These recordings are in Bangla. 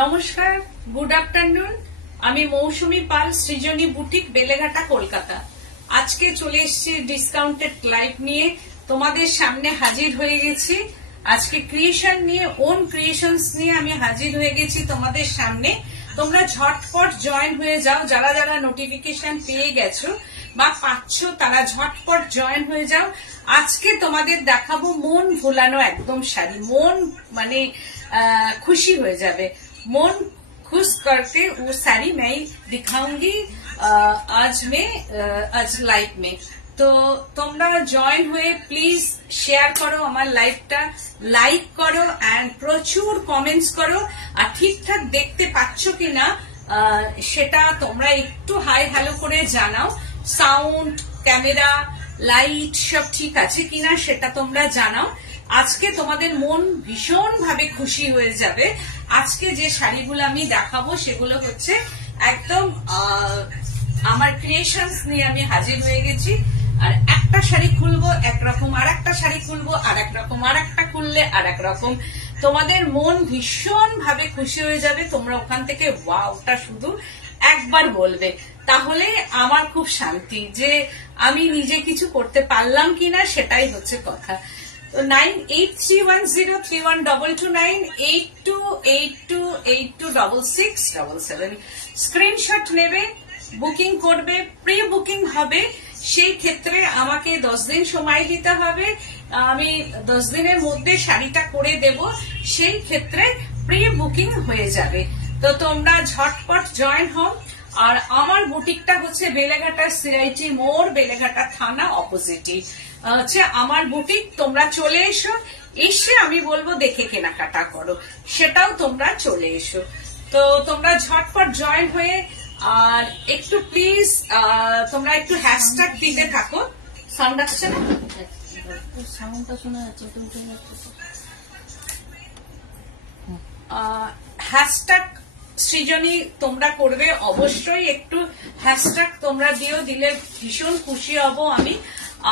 নমস্কার, গুড আফটারনুন। আমি মৌসুমী পাল, সৃজনী বুটিক, বেলেঘাটা, কলকাতা। আজকে চলে এসেছি ডিসকাউন্টেড লাইভ নিয়ে, তোমাদের সামনে হাজির হয়ে গেছি। আজকে ক্রিয়েশন নিয়ে, ওন ক্রিয়েশনস নিয়ে আমি হাজির হয়ে গেছি তোমাদের সামনে। তোমরা ঝটপট জয়েন হয়ে যাও, যারা যারা নোটিফিকেশন পেয়ে গেছো বা পাচ্ছ তারা ঝটপট জয়েন হয়ে যাও। আজকে তোমাদের দেখাবো মন ভোলানো একদম শাড়ি। মন মানে खुशी हो जावे, मन खुश करके वो साड़ी मैं दिखाऊंगी आज लाइव में। तो তোমরা জয়েন হয়ে প্লিজ শেয়ার করো আমার লাইভটা, লাইক করো এন্ড প্রচুর কমেন্টস করো। আর ঠিকঠাক দেখতে পাচ্ছ কিনা সেটা তোমরা একটু হাই হ্যালো করে জানাও। সাউন্ড, ক্যামেরা, লাইট সব ঠিক আছে কিনা সেটা তোমরা জানাও। আজকে তোমাদের মন ভীষণ ভাবে খুশি হয়ে যাবে। আজকে যে শাড়িগুলো আমি দেখাবো সেগুলো হচ্ছে একদম আমার ক্রিয়েশনস নিয়ে আমি হাজির হয়ে গেছি। আর একটা শাড়ি খুলবো একরকম, আর একটা শাড়ি খুলবো আর একরকম, আর একটা খুললে আর একরকম। তোমাদের মন ভীষণ ভাবে খুশি হয়ে যাবে। তোমরা ওখান থেকে ওয়াওটা শুধু একবার বলবে, তাহলে আমার খুব শান্তি যে আমি নিজে কিছু করতে পারলাম কিনা সেটাই হচ্ছে কথা। 9831031229 8282826677 স্ক্রিনশট নেবে, বুকিং করবে। প্রি বুকিং হবে, সেই ক্ষেত্রে আমাকে 10 দিন সময় দিতে হবে। আমি 10 দিনের মধ্যে শাড়িটা করে দেব, সেই ক্ষেত্রে প্রি বুকিং হয়ে যাবে। তো তোমরা ঝটপট জয়েন হও। আর আমার বুটিকটা হচ্ছে বেলেঘাটা সিআইটি মোড়, বেলেঘাটা থানা অপোজিটই হচ্ছে আমার বুটিক। তোমরা চলে এসো, এসে আমি বলবো দেখে কেনাকাটা করো, সেটাও তোমরা চলে এসো। তো তোমরা ঝটপট জয়েন হয়ে আর একটু প্লিজ তোমরা একটু হ্যাশট্যাগ দিতে থাকো। সাউন্ড আসছে না? সাউন্ডটা শোনা যাচ্ছে। হ্যাশট্যাগ সৃজনী তোমরা করবে অবশ্যই, একটু হ্যাশট্যাগ তোমরা দিও, দিলে ভীষণ খুশি হব আমি।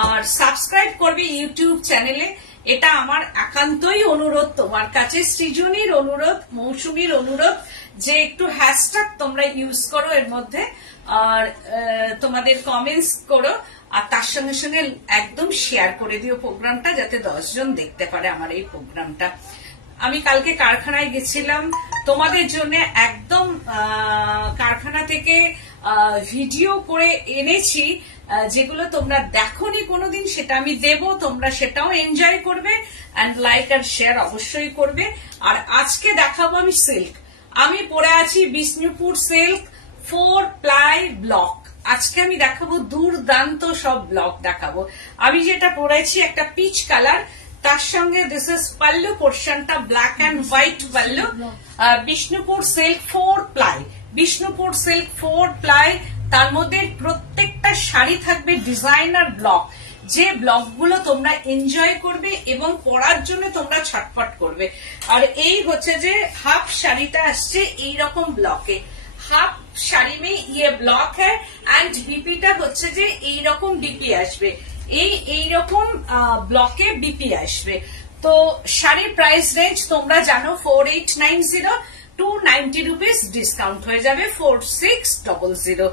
আর সাবস্ক্রাইব করবে ইউটিউব চ্যানেলে, এটা আমার একান্তই অনুরোধ তোমার কাছে, সৃজনীর অনুরোধ, মৌসুমীর অনুরোধ, যে একটু হ্যাশট্যাগ তোমরা ইউজ করো এর মধ্যে। আর তোমাদের কমেন্টস করো, আর তার সঙ্গে সঙ্গে একদম শেয়ার করে দিও প্রোগ্রামটা, যাতে 10 জন দেখতে পারে আমার এই প্রোগ্রামটা। আমি কালকে কারখানায় গেছিলাম তোমাদের জন্য, একদম কারখানা থেকে ভিডিও করে এনেছি, যেগুলো তোমরা দেখোনি কোনোদিন, সেটা আমি দেব, তোমরা সেটাও এনজয় করবে এন্ড লাইক আর শেয়ার অবশ্যই করবে। আর আজকে দেখাবো আমি সিল্ক। আমি পরে আছি বিষ্ণুপুর সিল্ক 4 প্লাই ব্লক। আজকে আমি দেখাবো দুর্দান্ত সব ব্লক দেখাবো। আমি যেটা পরেছি একটা পিচ কালার, তার সঙ্গে দিস ইজ পাল্লু পোর্শনটা black and white pallu. Bishnupur silk 4 ply, Bishnupur silk 4 ply. তার মধ্যে প্রত্যেকটা শাড়ি থাকবে ডিজাইনার ব্লক, যে ব্লকগুলো তোমরা এনজয় করবে এবং পরার জন্য তোমরা ছটফট করবে। আর এই হচ্ছে যে হাফ শাড়িটা আসছে এইরকম ব্লকে, হাফ শাড়ি মে ইয়ে ব্লক হ্যাঁ, এন্ড বিপিটা হচ্ছে যে এইরকম ডিপি আসবে, এইরকম ব্লকে বিপি আসবে। তো শাড়ির প্রাইস রেঞ্জ তোমরা জানো 4890, 290 রুপিস ডিসকাউন্ট হয়ে যাবে 4600।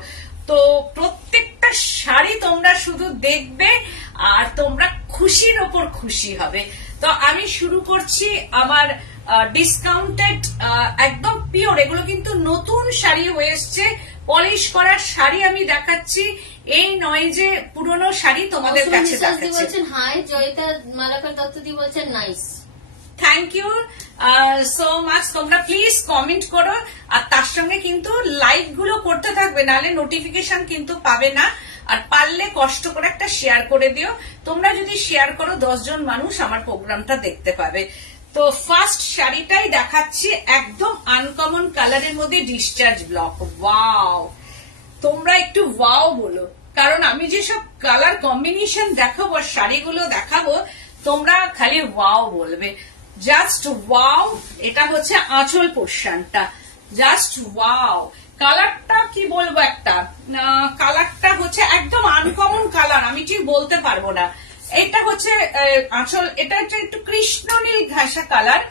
তো প্রত্যেকটা শাড়ি তোমরা শুধু দেখবে আর তোমরা খুশির ওপর খুশি হবে। তো আমি শুরু করছি আমার ডিসকাউন্টেড, একদম পিওর, এগুলো কিন্তু নতুন শাড়ি হয়ে এসছে, পলিশ করা শাড়ি আমি দেখাচ্ছি, এই নয় যে পুরনো শাড়ি তোমাদের কাছে দেখাচ্ছি। হাই জয়িতা মালাকার দত্তদি বলছেন nice, thank you so much. তোমরা প্লিজ কমেন্ট করো, আর তার সঙ্গে কিন্তু লাইক গুলো করতে থাকবে, নাহলে নোটিফিকেশন কিন্তু পাবে না। আর পারলে কষ্ট করে একটা শেয়ার করে দিও। তোমরা যদি শেয়ার করো 10 জন মানুষ আমার প্রোগ্রামটা দেখতে পাবে। তো ফার্স্ট শাড়িটাই দেখাচ্ছি, একদম আনকমন কালারের মধ্যে ডিসচার্জ ব্লক। ওয়াও, তোমরা একটু ওয়াও বলো, কারণ আমি যেসব কালার কম্বিনেশন দেখাবো, শাড়িগুলো দেখাবো, তোমরা খালি ওয়াও বলবে, জাস্ট ওয়াও। এটা হচ্ছে আঁচল পোর্শনটা, জাস্ট ওয়াও। কালারটা কি বলবো, একটা কালারটা হচ্ছে একদম আনকমন কালার, আমি ঠিক বলতে পারবো না। এটা হচ্ছে আঁচল, এটা হচ্ছে একটু কৃষ্ণনীল ঘাসা কালার,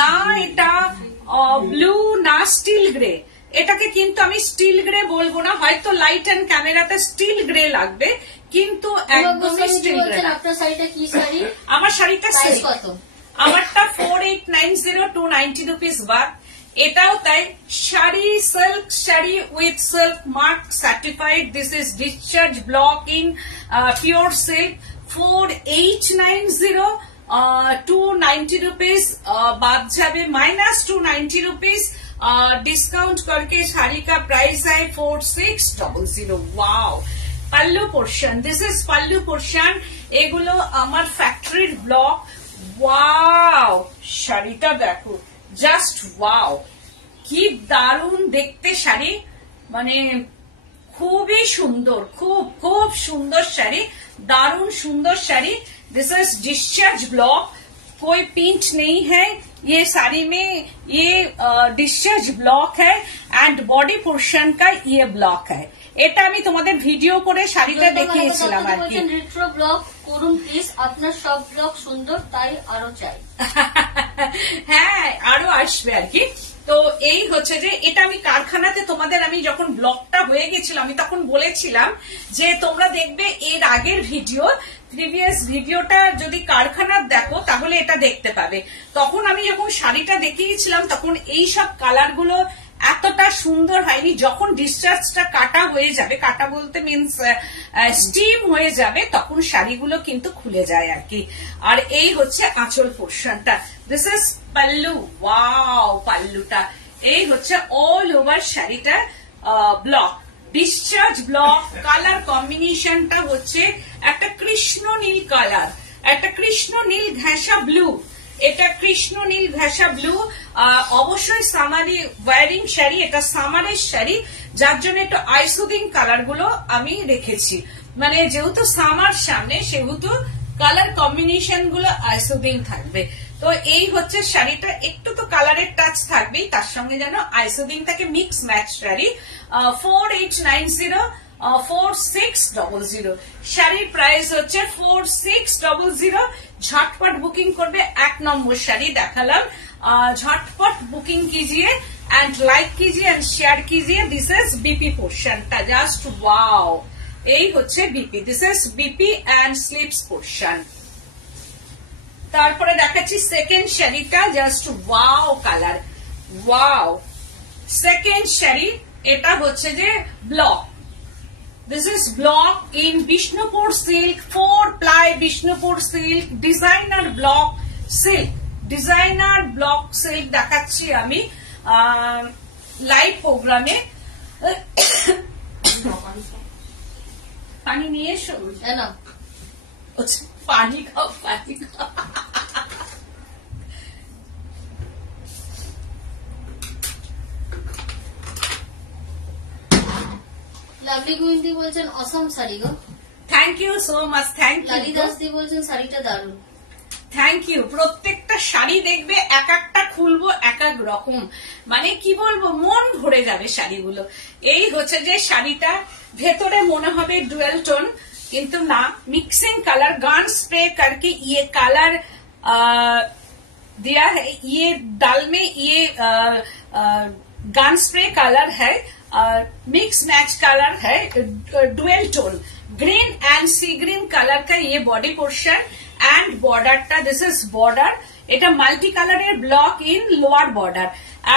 না এটা ব্লু না স্টিল গ্রে, এটাকে কিন্তু আমি স্টিল গ্রে বলবো না, হয়তো লাইট অ্যান্ড ক্যামেরাতে স্টিল গ্রে লাগবে, কিন্তু একদমই স্টিল গ্রে না। আপনার শাড়িটা কি শাড়ি? আমার শাড়িটা প্রাইস কত? আমারটা 4890 290 রুপিস বাদ। এটাও তাই, sari silk sari with silk mark certified. This is discharge block in pure silk. 4890 290 rupees बाद जावे -290 रुपीज। डिस्काउंट करके साड़ी का प्राइस है 4600। Wow, pallu portion, this is pallu portion. एगुलो आमार फैक्ट्रिर ब्लक। वाओ, শাড়িটা দেখো, জাস্ট ওয়াও, কি দারুণ দেখতে শাড়ি, মানে খুবই সুন্দর, খুব খুব সুন্দর শাড়ি, दारुण सुंदर sari. This is discharge block, कोई पिंच नहीं है ये साड़ी में, ये डिस्चार्ज ब्लॉक है एंड बॉडी पोर्शन का ये ब्लॉक है। এটা আমি তোমাদের ভিডিও করে শাড়িটা দেখিয়েছিলাম আর কি। রিট্রো ব্লক করুন প্লিজ, আপনার সব ব্লক সুন্দর, তাই আরো চাই। হ্যাঁ, আরো আসবে আর কি। তো এই হচ্ছে যে এটা আমি কারখানাতে তোমাদের, আমি যখন ব্লগটা হয়ে গেছিল আমি তখন বলেছিলাম যে তোমরা দেখবে এর আগের ভিডিও, প্রিভিয়াস ভিডিওটা যদি কারখানার দেখো তাহলে এটা দেখতে পাবে। তখন আমি যখন শাড়িটা দেখিয়েছিলাম তখন এই সব কালার গুলো এতটা সুন্দর হয়নি। যখন ডিসচার্জটা কাটা হয়ে যাবে, কাটা বলতে মিনস স্টিম হয়ে যাবে, তখন শাড়িগুলো কিন্তু খুলে যায় আর কি। আর এই হচ্ছে আঁচল পোর্শনটা। This is pallu. ওয়াও, পাল্লুটা এই হচ্ছে অল ওভার শাড়িটা ব্লক, ডিসচার্জ ব্লক। কালার কম্বিনেশনটা হচ্ছে একটা কৃষ্ণ নীল কালার, একটা কৃষ্ণ নীল ঘেঁষা ব্লু। এটা কৃষ্ণ নীল ঘেঁষা ব্লু। অবশ্যই সামারি ওয়ারিং শাড়ি, এটা সামারের শাড়ি, যার জন্য একটু আইসুদিং কালার গুলো আমি রেখেছি। মানে যেহেতু সামার সামনে, সেহেতু কালার কম্বিনেশন গুলো আইসুদিং থাকবে। তো এই হচ্ছে শাড়িটা, একটু তো কালারের টাচ থাকবেই, তার সঙ্গে যেন আইসুদিং থাকে, মিক্স ম্যাচ শাড়ি। 4890 4600। শাড়ির প্রাইস হচ্ছে 4600। झटपट बुकिंग করবে। 1 নম্বর শাড়ি দেখালাম, झटपट बुकिंग कीजिए एंड लाइक कीजिए एंड शेयर कीजिए। दिस इज बीपी पोर्शनটা জাস্ট ওয়াও, এই হচ্ছে BP. This is BP and slips portion. তারপরে দেখাচ্ছি সেকেন্ড শাড়িটা, just wow colour, wow. Second sari, এটা হচ্ছে যে block. This is block in Bishnupur silk, 4 ply Bishnupur silk, designer block silk, designer block silk দেখাচ্ছি আমি লাইভ প্রোগ্রামে। পানি নিয়ে এসো না, পানি খাও, পানি খাও। লাভলি গোয়েন্দি বলছেন অসম শাড়ি গো। Thank you so much, thank you. Kalidas দি বলছেন শাড়িটা দারুণ। Thank you. প্রত্যেকটা শাড়ি দেখবে এক একটা খুলবো এক এক রকম, মানে কি বলবো, মন ভরে যাবে শাড়িগুলো। এই হচ্ছে যে শাড়িটা, ভেতরে মনে হবে ডুয়েল টোন, কিন্তু না, मिक्सिंग कलर गान स्प्रे करके ये कलर दिया है। ये दाल में ये गान स्प्रे कलर है, मिक्स मैच कलर है, dual tone green and sea green colour का ये बॉडी पोर्शन एंड बॉर्डरটা, दिस इज बॉर्डर। এটা মাল্টি কালারের block in lower border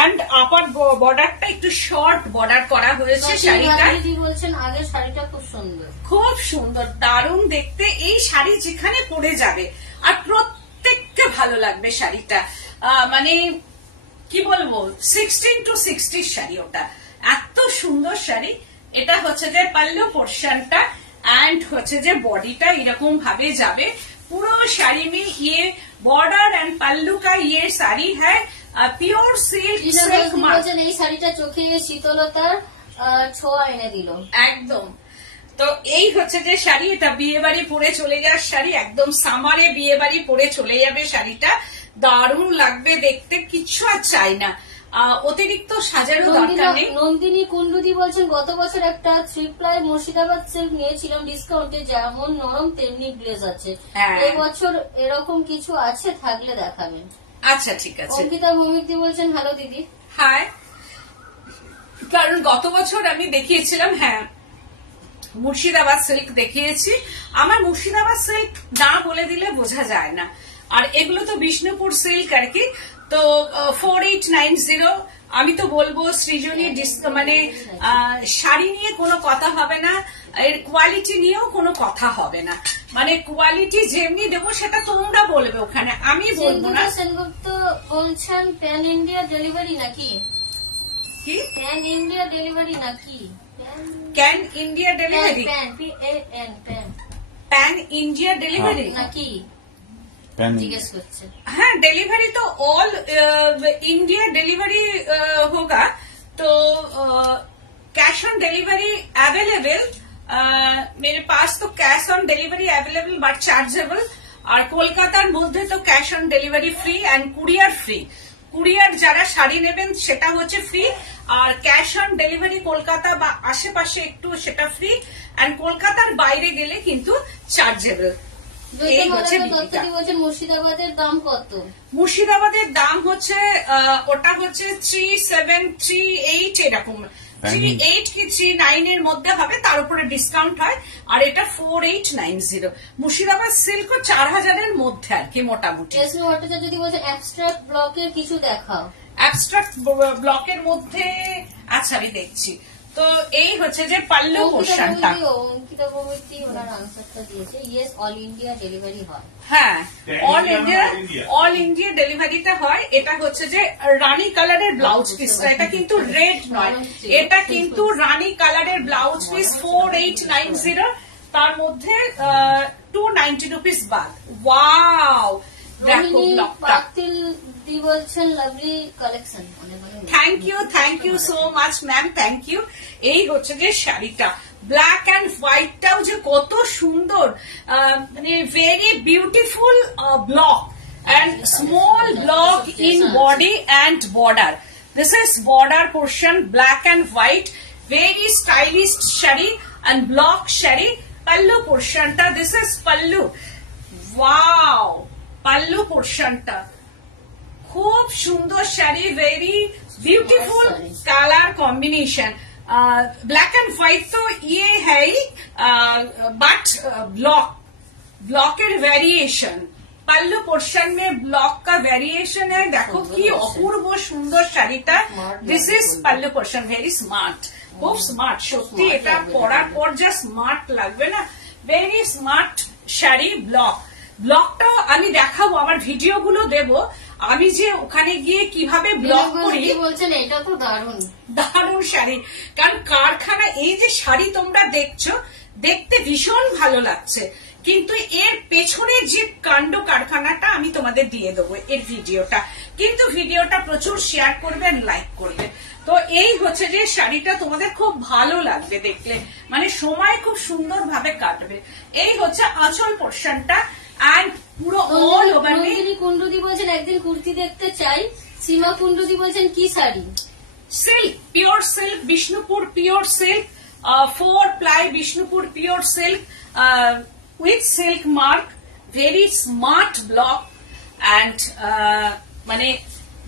and upper বর্ডারটা একটু শর্ট বর্ডার করা হয়েছে শাড়িটা। বলছেন আগে শাড়িটা খুব সুন্দর, খুব সুন্দর, দারুণ দেখতে। এই শাড়ি যেখানে পরে যাবে আর প্রত্যেককে ভালো লাগবে শাড়িটা। মানে কি বলবো, 16 to 60 শাড়ি, ওটা এত সুন্দর শাড়ি। এটা হচ্ছে যে পাল্লু পোর্শনটা এন্ড হচ্ছে যে বডিটা এরকম ভাবে যাবে। पूरा शाड़ी में ये बॉर्डर एंड पल्लू का ये साड़ी है प्योर सिल्क। এই শাড়িটা চোখে শীতলতার ছোঁয়া এনে দিল একদম। তো এই হচ্ছে যে শাড়ি, এটা বিয়ে বাড়ি পরে চলে যাওয়ার শাড়ি, একদম সামারে বিয়ে বাড়ি পরে চলে যাবে শাড়িটা, দারুণ লাগবে দেখতে, কিচ্ছু আর চাই না, অতিরিক্ত সাজারও দরকার নেই। নন্দিনী কুন্ডুদি বলছেন গত বছর একটা 3 প্লাই মুর্শিদাবাদ সিল্ক নিয়েছিলাম ডিসকাউন্টে, যেমন নরম তেমনি গ্লেজ আছে। এই বছর এরকম কিছু আছে, থাকলে দেখাবেন। আচ্ছা ঠিক আছে। অঙ্কিতা ভৌমিকদি বলছেন হ্যালো দিদি। হাই। কারণ গত বছর আমি দেখিয়েছিলাম, হ্যাঁ মুর্শিদাবাদ সিল্ক দেখিয়েছি। আমার মুর্শিদাবাদ সিল্ক না বলে দিলে বোঝা যায় না, আর এগুলো তো বিষ্ণুপুর সিল্ক আর কি। তো 4890 আমি তো বলবো সৃজনী মানে শাড়ি নিয়ে কোনো কথা হবে না, এর কোয়ালিটি নিয়েও কোনো কথা হবে না, মানে কোয়ালিটি যেমনি দেবো সেটা তোমরা বলবে ওখানে, আমি বলবো না। সেনগুপ্ত বলছেন প্যান ইন্ডিয়া ডেলিভারি নাকি? কি প্যান ইন্ডিয়া ডেলিভারি নাকি? Can India delivery, pan India delivery নাকি জিজ্ঞেস করছে। हाँ डिलीवरी तो ऑल इंडिया डिलीवरी होगा, तो कैश ऑन डिलीवरी अवेलेबल, मेरे पास तो cash on delivery available but chargeable, और कोलकातार मध्य तो cash on delivery free and courier free. Courier যারা শাড়ি নেবেন সেটা হচ্ছে ফ্রি, আর ক্যাশ অন ডেলিভারি কলকাতা বা আশেপাশে একটু সেটা ফ্রি, এন্ড কলকাতার বাইরে গেলে কিন্তু চার্জেবল। মুর্শিদাবাদের দাম কত? মুর্শিদাবাদের দাম হচ্ছে ওটা হচ্ছে 3738 এরকম, 38 কি 39 এর মধ্যে হবে, তার উপরে ডিসকাউন্ট হয়, আর এটা 4890। মুর্শিদাবাদ সিল্ক 4000 এর মধ্যে আর কি মোটামুটি। যদি বলছে অ্যাবস্ট্রাক্ট ব্লকের কিছু দেখাও। অ্যাবস্ট্রাক্ট ব্লকের মধ্যে আচ্ছা আমি দেখছি। তো এই হচ্ছে যে পাল্লু পোর্শনটা, অঙ্কিতা ভৌমিকদি ওনার আনসারটা দিয়েছে, ইয়েস অল ইন্ডিয়া ডেলিভারি হয়। হ্যাঁ অল ইন্ডিয়া ডেলিভারিটা হয়। এটা হচ্ছে যে রানী কালারের ব্লাউজ পিসটা, এটা কিন্তু রেড নয়, এটা কিন্তু রানী কালারের ব্লাউজ পিস 4890, তার মধ্যে 290 রুপিস বাদ। ওয়াও দেখো ব্লকটা, বলছেন lovely collection. Thank you so much ma'am, thank you. এই হচ্ছে যে শাড়িটা ব্ল্যাক অ্যান্ড হোয়াইটটাও যে কত সুন্দর, মানে very beautiful block and small block in body and border. This is border portion, black and white, very stylish sari and block sari. Pallu পোর্শনটা, this is pallu. Wow pallu পোর্শনটা খুব সুন্দর sari, very beautiful colour combination. Black and white तो ये है ही, बट ब्लॉकेर वेरिएशन, पल्लू पोर्शन में ब्लॉक का वेरिएशन है। देखो कि अपूर्व सुंदर শাড়িটা, this is pallu portion, very smart, খুব স্মার্ট সত্যি। এটা পরার পর যা স্মার্ট লাগবে না, ভেরি স্মার্ট শাড়ি। ব্লকটা আমি দেখাবো, আমার ভিডিও গুলো দেবো আমি যে ওখানে গিয়ে কিভাবে ব্লক করি। বলছেন এটা তো দারুণ শাড়ি, কারণ কারখানা এই যে শাড়ি তোমরা দেখছো দেখতে ভীষণ ভালো লাগছে, কিন্তু এর পেছনে যে কাণ্ড কারখানাটা আমি তোমাদের দিয়ে দেবো এর ভিডিওটা, কিন্তু ভিডিওটা প্রচুর শেয়ার করবে আর লাইক করবে। তো এই হচ্ছে যে শাড়িটা তোমাদের খুব ভালো লাগবে দেখলে, মানে সময় খুব সুন্দর ভাবে কাটবে। এই হচ্ছে আঁচল পোর্শনটা, আর পুরো অল ওভার। কুন্ডুদি বলছেন একদিন কুর্তি দেখতে চাই। সীমা কুন্ডুদি বলছেন কি sari? Silk, pure silk, Bishnupur pure silk, 4 ply Bishnupur pure silk with silk mark, very smart block and মানে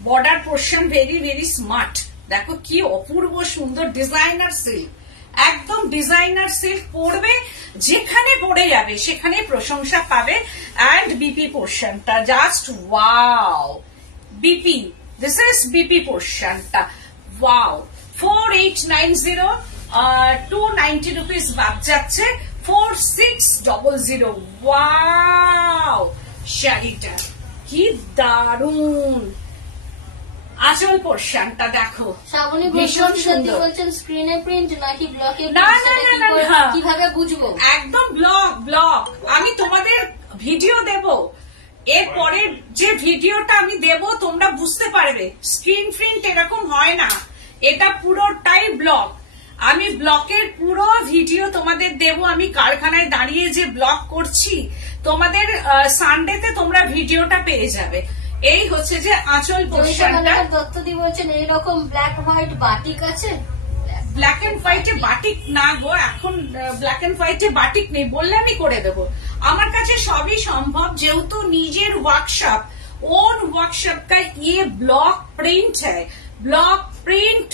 border portion very very smart. দেখো কি অপূর্ব সুন্দর ডিজাইনার সিল্ক, একদম ডিজাইনার সিল্ক, পড়বে যেখানে পড়ে যাবে সেখানে প্রশংসা পাবে। অ্যান্ড বিপি পোর্শনটা just wow, BP, this is BP পোর্শনটা। ওয়াও 4890, 290 রুপিস বাদ যাচ্ছে, 4600। ওয়াও শাড়িটা কি দারুন। আঁচল পোর্শনটা দেখো ভীষণ সুন্দর। বলছেন স্ক্রিনে প্রিন্ট নাকি ব্লকে? না, কিভাবে বুঝবো? একদম ব্লক। আমি তোমাদের ভিডিও দেব, এরপরে যে ভিডিওটা আমি দেব তোমরা বুঝতে পারবে স্ক্রিন প্রিন্ট এরকম হয় না, এটা পুরোটাই ব্লক। আমি ব্লকের পুরো ভিডিও তোমাদের দেব, আমি কারখানায় দাঁড়িয়ে যে ব্লক করছি তোমাদের সানডেতে তোমরা ভিডিওটা পেয়ে যাবে। এই হচ্ছে যে আঁচল পোর্শনটা। দত্তদি বলছেন এইরকম ব্ল্যাক হোয়াইট বাটিক আছে? ব্ল্যাক এন্ড হোয়াইটে বাটিক না গো, এখন ব্ল্যাক এন্ড হোয়াইটে বাটিক নেই, বললে আমি করে দেবো। আমার কাছে সবই সম্ভব, যেহেতু নিজের ওয়ার্কশপ, ओन वर्कशॉप का ये ब्लॉक प्रिंट है, block print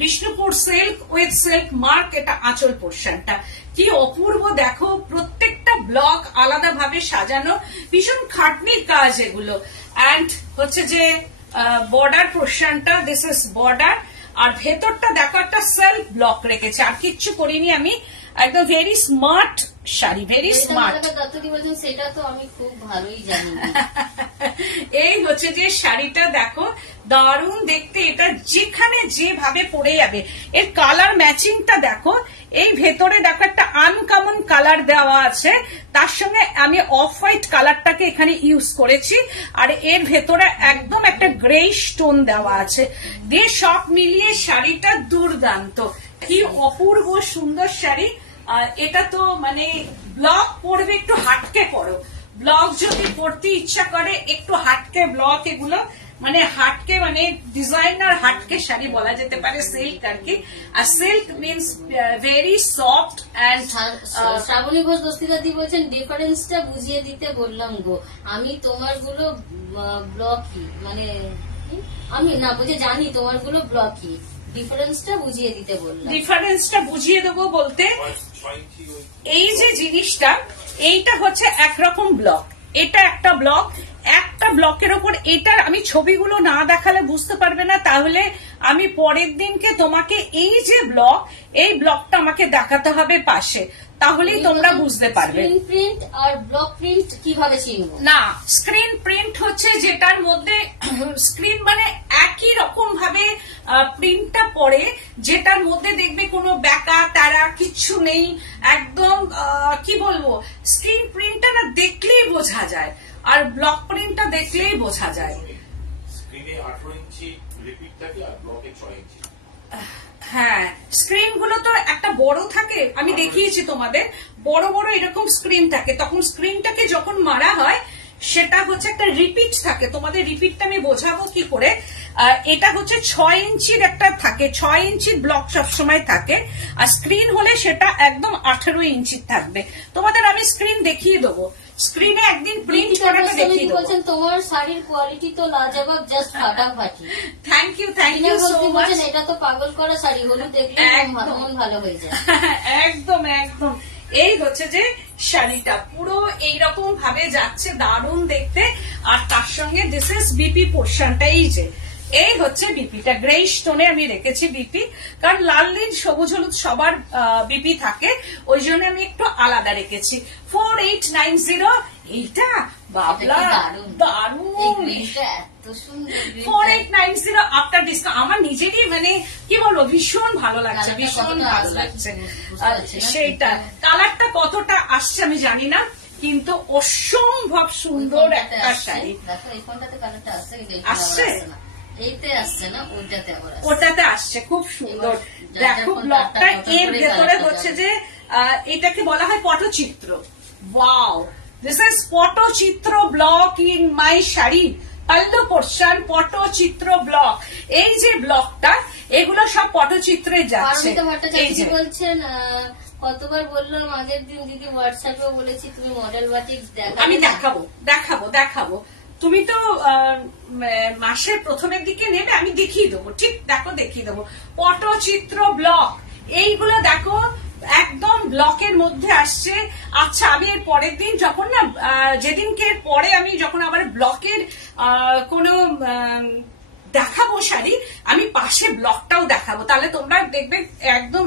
Bishnupur silk with silk mark, এটা আঁচল পোর্শনটা কি অপূর্ব দেখো, প্রত্যেকটা ব্লক আলাদা ভাবে সাজানো, ভীষণ খাটনির কাজ এগুলো। এন্ড হচ্ছে যে বর্ডার পোর্শনটা, দিস ইজ বর্ডার, আর ভেতরটা দেখো একটা সেলফ ব্লক রেখেছে, আর কিচ্ছু করিনি আমি, একদম very smart sari, very smart. সেটা তো আমি খুব ভালোই জানি। এই হচ্ছে যে শাড়িটা দেখো, দারুণ দেখতে, এটা যেখানে যেভাবে পরে যাবে। এর কালার ম্যাচিংটা দেখো, এই ভেতরে দেখো একটা আনকমন কালার দেওয়া আছে, তার সঙ্গে আমি অফ হোয়াইট কালারটাকে এখানে ইউজ করেছি, আর এর ভেতরে একদম একটা গ্রে স্টোন দেওয়া আছে, দিয়ে সব মিলিয়ে শাড়িটা দুর্দান্ত, কি অপূর্ব সুন্দর শাড়ি। এটা তো মানে ব্লক পরবে, একটু হাটকে পরো, ব্লক যদি পড়তে ইচ্ছা করে একটু হাটকে ব্লক, এগুলো মানে হাটকে মানে ডিজাইনার হাটকে শাড়ি বলা যেতে পারে, সিল্ক আর কি। আর silk means very soft and. Shrabani Ghosh দস্তিদাদি বলছেন ডিফারেন্সটা বুঝিয়ে দিতে বললাম গো, আমি তোমার গুলো ব্লকই, মানে আমি না বুঝে জানি তোমার গুলো ব্লকই, ডিফারেন্সটা বুঝিয়ে দিতে বললাম। ডিফারেন্সটা বুঝিয়ে দেবো বলতে, এই যে জিনিসটা, এইটা হচ্ছে একরকম ব্লক, এটা একটা ব্লক, একটা ব্লকের ওপর এটার আমি ছবিগুলো না দেখালে বুঝতে পারবে না, তাহলে আমি পরের দিনকে তোমাকে এই যে ব্লক, এই ব্লকটা আমাকে দেখাতে হবে পাশে, তাহলেই তোমরা বুঝতে পারবে। স্ক্রিন প্রিন্ট আর ব্লক প্রিন্ট কিভাবে চিনবো? না, স্ক্রিন প্রিন্ট হচ্ছে যেটার মধ্যে স্ক্রিন মানে একই রকম ভাবে প্রিন্টটা পড়ে, যেটার মধ্যে দেখবে কোনো ব্যাকা তারা কিচ্ছু নেই, একদম কি বলবো, স্ক্রিন প্রিন্টটা না দেখলেই বোঝা যায়, আর ব্লক প্রিন্টটা দেখলেই বোঝা যায়। স্ক্রিনে 18 ইঞ্চি রিপিট থাকে আর ব্লকে 6 ইঞ্চি। হ্যাঁ, স্ক্রিন গুলো তো একটা বড় থাকে, আমি দেখিয়েছি তোমাদের, বড় বড় এরকম স্ক্রিন থাকে, তখন স্ক্রিনটাকে যখন মারা হয় সেটা হচ্ছে একটা রিপিট থাকে, তোমাদের রিপিটটা আমি বোঝাবো কি করে। এটা হচ্ছে 6 ইঞ্চির একটা থাকে, 6 ইঞ্চির ব্লক সবসময় থাকে, আর স্ক্রিন হলে সেটা একদম 18 ইঞ্চির থাকবে। তোমাদের আমি স্ক্রিন দেখিয়ে দেবো, স্ক্রিনে একদিন প্রিন্ট করাটা দেখিয়ে দেবো। বলছেন তোমার শাড়ির কোয়ালিটি তো লাজবাব, জাস্ট ফাটাফাটি। Thank you so much. এটা তো পাগল করা শাড়ি, হলুদ দেখলে মন ভালো হয়ে যায়। একদম একদম, এই হচ্ছে যে শাড়িটা পুরো এইরকম ভাবে যাচ্ছে, দারুণ দেখতে, আর তার সঙ্গে দিস ইজ বিপি পোর্শনটা, এই হচ্ছে বিপিটা, গ্রে স্টোনে আমি রেখেছি বিপি, কারণ লাল নীল সবুজ হলুদ সবার বিপি থাকে, ওই জন্য আমি একটু আলাদা রেখেছি। 4890, এইটা বাবলা দারুণ, 4890 আফটার ডিসকাউন্ট। আমার নিজেরই মানে কি বলবো, ভীষণ ভালো লাগছে, ভীষণ ভালো লাগছে। সেইটা কালারটা কতটা আসছে আমি জানি না, কিন্তু অসম্ভব সুন্দর একটা শাড়ি। আসছে, ওটাতে আসছে, খুব সুন্দর। দেখো ব্লকটা, এর ভেতরে হচ্ছে যে এটাকে বলা হয় Patachitra. Wow, this is Patachitra block in my sari, pallu portion Patachitra block. এই যে ব্লকটা, এগুলো সব পটচিত্রে যাচ্ছে। এই যে বলছেন, কতবার বললাম আগের দিন দিদি, হোয়াটসঅ্যাপে বলেছি তুমি মডেল বাটিক দেখাবো, আমি দেখাবো। তুমি তো মাসের প্রথমের দিকে নেবে, আমি দেখিয়ে দেবো, ঠিক দেখো দেখিয়ে দেবো। পটচিত্র ব্লক, এইগুলো দেখো একদম ব্লকের মধ্যে আসছে। আচ্ছা, আমি এর পরের দিন যখন না, যেদিনকে পরে আমি যখন আবার ব্লকের কোনো দেখাবো শাড়ি, আমি পাশে ব্লকটাও দেখাবো, তাহলে তোমরা দেখবে একদম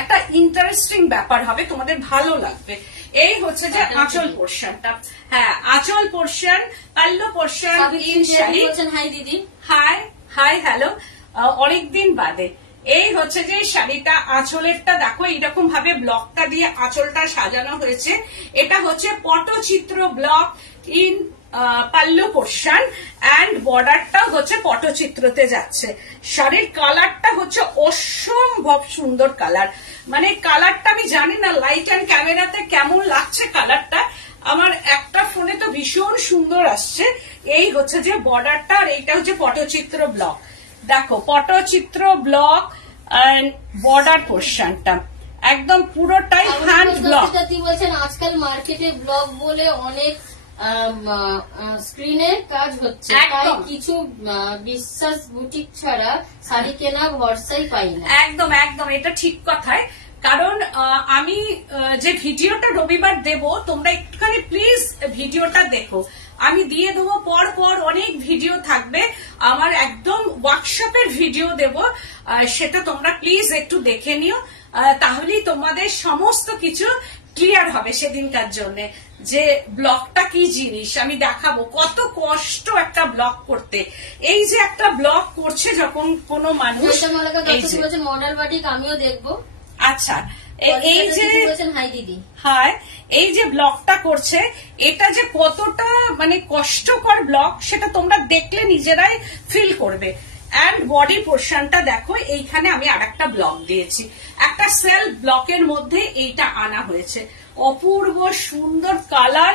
একটা ইন্টারেস্টিং ব্যাপার হবে, তোমাদের ভালো লাগবে। এই হচ্ছে যে আঁচল পোর্শনটা। হ্যাঁ, আঁচল portion, pallu portion in sari. Hi দিদি, হাই হ্যালো, অনেকদিন বাদে। এই হচ্ছে যে শাড়িটা, আঁচলেরটা দেখো এইরকম ভাবে ব্লকটা দিয়ে আঁচলটা সাজানো হয়েছে। এটা হচ্ছে Patachitra block in pallu portion, and বর্ডারটাও হচ্ছে পটচিত্রতে যাচ্ছে। শাড়ির কালারটা হচ্ছে অসম্ভব সুন্দর কালার, মানে কালারটা আমি জানি না লাইট অ্যান্ড ক্যামেরাতে কেমন লাগছে কালারটা, আমার একটা ফোনে তো ভীষণ সুন্দর আসছে। এই হচ্ছে যে বর্ডারটা, আর এইটা হচ্ছে পটচিত্র ব্লক। দেখো পটচিত্র ব্লক এন্ড বর্ডার পোর্শনটা একদম পুরোটাই হ্যান্ড ব্লক। বলছেন আজকাল মার্কেটে ব্লক বলে অনেক স্ক্রিনে কাজ হচ্ছে, তাই কিছু বিশ্বাস বুটিক ছাড়া শাড়ি কেনা ভরসাই পাই না। একদম একদম, এটা ঠিক কথাই। কারণ আমি যে ভিডিওটা রবিবার দেব, তোমরা একটুখানি প্লিজ ভিডিওটা দেখো। আমি দিয়ে দেবো পর পর অনেক ভিডিও থাকবে আমার, একদম ওয়ার্কশপের ভিডিও দেব, সেটা তোমরা প্লিজ একটু দেখে নিও, তাহলেই তোমাদের সমস্ত কিছু ক্লিয়ার হবে সেদিনকার জন্য, যে ব্লগটা কি জিনিস আমি দেখাবো। কত কষ্ট একটা ব্লগ করতে, এই যে একটা ব্লগ করছে যখন কোনো মানুষ, মডেল বাটিক আমিও দেখবো। আচ্ছা, এই যে হাই দিদি, হ্যাঁ, এই যে ব্লগটা করছে এটা যে কতটা মানে কষ্টকর ব্লগ, সেটা তোমরা দেখলে নিজেরাই ফিল করবে। এন্ড বডি পোর্শনটা দেখো, এইখানে আমি আরেকটা ব্লক দিয়েছি, একটা সেলফ ব্লকের মধ্যে এইটা আনা হয়েছে, অপূর্ব সুন্দর কালার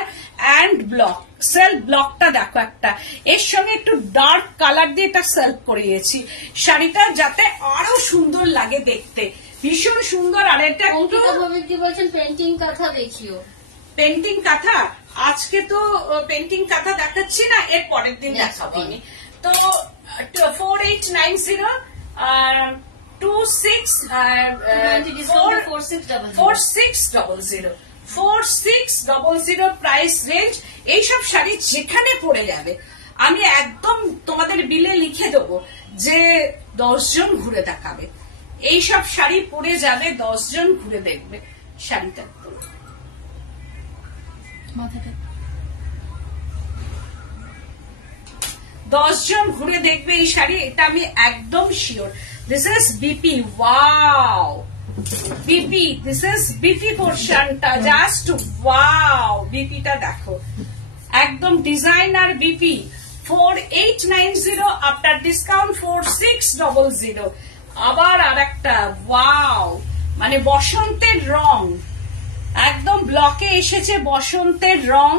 এন্ড ব্লক। সেলফ ব্লকটা দেখো একটা, এর সঙ্গে একটু ডার্ক কালার দিয়ে এটা সেলফ করিয়েছি শাড়িটা, যাতে আরো সুন্দর লাগে দেখতে, ভীষণ সুন্দর। আর এটা বলছেন পেন্টিং কাঁথা দেখিও। পেন্টিং কাঁথা আজকে তো পেন্টিং কাঁথা দেখাচ্ছি না, এর পরের দিন দেখাবো আমি। তো 4890 4600 প্রাইস রেঞ্জ। এইসব শাড়ি যেখানে পড়ে যাবে আমি একদম তোমাদের বিলে লিখে দেবো যে 10 জন ঘুরে দেখাবে। এইসব শাড়ি পরে যাবে, 10 জন ঘুরে দেখবে শাড়িটা। 10 জন ঘুরে দেখবে এই শাড়ি, এটা আমি একদম sure. This is BP, wow BP, this is BP পোর্শনটা, জাস্ট ওয়াও। বিপিটা দেখো, একদম ডিজাইনার বিপি। 4890 after discount 4600। আবার আরেকটা ওয়াও, মানে বসন্তের রং, একদম ব্লকে এসেছে বসন্তের রং।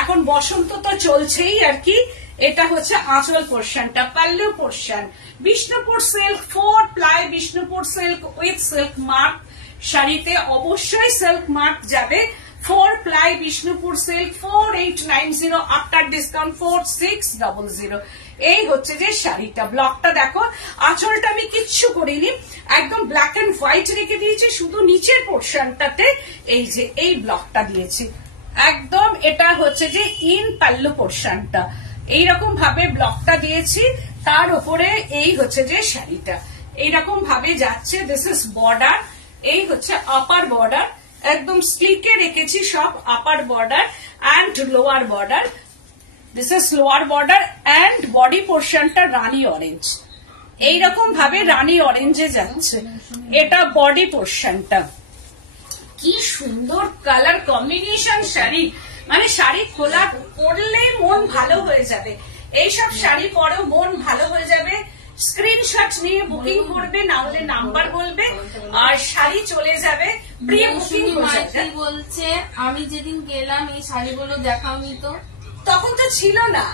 এখন বসন্ত তো চলছেই আর কি। এটা হচ্ছে আঁচল পোর্শনটা, pallu portion, Bishnupur silk 4 ply, Bishnupur silk with silk mark. শাড়িতে অবশ্যই সিল্ক মার্ক যাবে। 4 ply Bishnupur silk 4890 after discount 4600। এই হচ্ছে যে শাড়িটা। ব্লকটা দেখো, আঁচলটা আমি কিচ্ছু করিনি, একদম ব্ল্যাক এন্ড হোয়াইট রেখে দিয়েছি, শুধু নিচের পোর্শনটাতে এই যে এই ব্লকটা দিয়েছি একদম। এটা হচ্ছে যে ইন পাল্লু পোর্শনটা, এইরকম ভাবে ব্লকটা দিয়েছি, তার উপরে এই হচ্ছে যে শাড়িটা এইরকম ভাবে যাচ্ছে। দিস ইজ বর্ডার, এই হচ্ছে আপার বর্ডার, একদম স্লিকে রেখেছি সব upper border and lower border. This is lower border and body পোর্শনটা রানী অরেঞ্জ, এইরকম ভাবে রানী অরেঞ্জে যাচ্ছে। এটা বডি পোর্শনটা, কি সুন্দর কালার কম্বিনেশন শাড়ি, মানে শাড়ি খোলা পরলে মন ভালো হয়ে যাবে। এইসব শাড়ি পরেও মন ভালো হয়ে যাবে। স্ক্রিনশট নিয়ে বুকিং করবে, না হলে নাম্বার বলবে আর শাড়ি চলে যাবে। প্রিয় বুকিং বলছে আমি যেদিন গেলাম এই শাড়িগুলো দেখাওনি তো, তখন তো ছিল না,